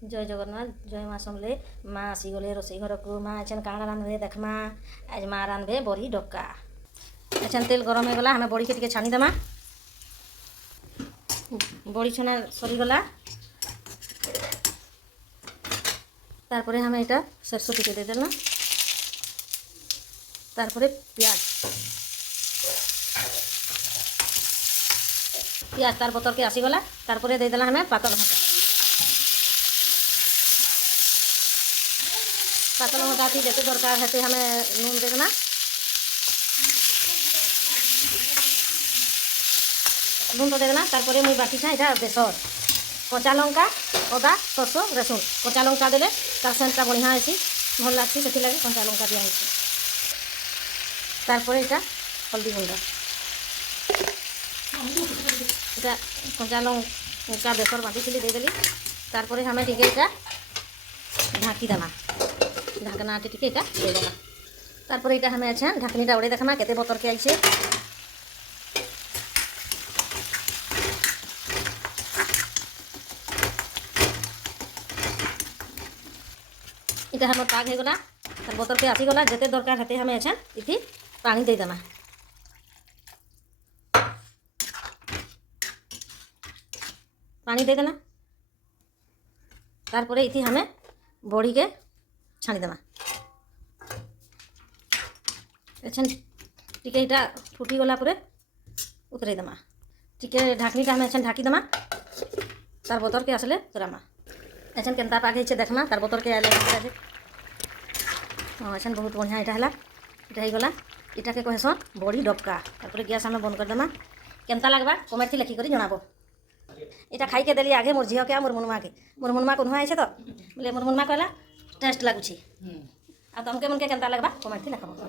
जय जगन्नाथ जय माँ समले माँ आसीगले रोसई घर को माँ एछन काଣା रांधबे देखमा आज माँ रांधबे बड़ी डक्का एछन तेल गरम हो गला हमें बड़ी के टिके छानी देमा बड़ी छना सरीगला तारपरे हमें इटा सरसों टिके दे देना तारपरे प्याज प्याज तार बतर के आसीगला तारपरे दे देला हमें पातल भाटा थी जैसे दरकार है हमें नून दे देना नून तो दे देना तारपरे मुई बाटी था इटा बेसर कचा लंका अदा सरसों रसुन कचा लंका देले तार सेंटा बढ़िया आसी भल लागसी से लगे कचा लंका दिया तारपरे इटा हल्दी गुंड इटा कचा लंका बेसर बाटी थी देदेली तारपरे हमें टिके इटा ढाकी देमा ढाकना टिके इटा दे देमा तारपरे इटा हमें अच्छा ढाकनीटा उड़े देखमा केते बतर के आइছে इटा हम पाग होगला तार बतर के आसीगला जिते दरकार हेते हमें अच्छा इति पानी दे देमा पानी दे देना तारपरे इति हमें बड़ी के छानी देमा अच्छा टिके इटा फुटी गला परे उतरे देमा टिके ढाकनीटा हमें अच्छा ढाकी देमा तार बतर के आसले तोरामा अच्छा केनता पाग होइछे देखमा तार बतर के आले हाँ अच्छा बहुत बढ़िया इटा हला इटा हो गला इटा के कहसन बड़ी डक्का तारपरे गैस हमें बंद कर देमा केनता लागबा कमेंट थी लिखी करी जणाबो इटा खाई के देली आगे मोर झियो के मोर मुनमा को नुआ आइछे तो बोले मोर मुनमा कहला टेस्ट लागुछि आ तुमके मन के केनता लागबा कमेंट थी लिखबो।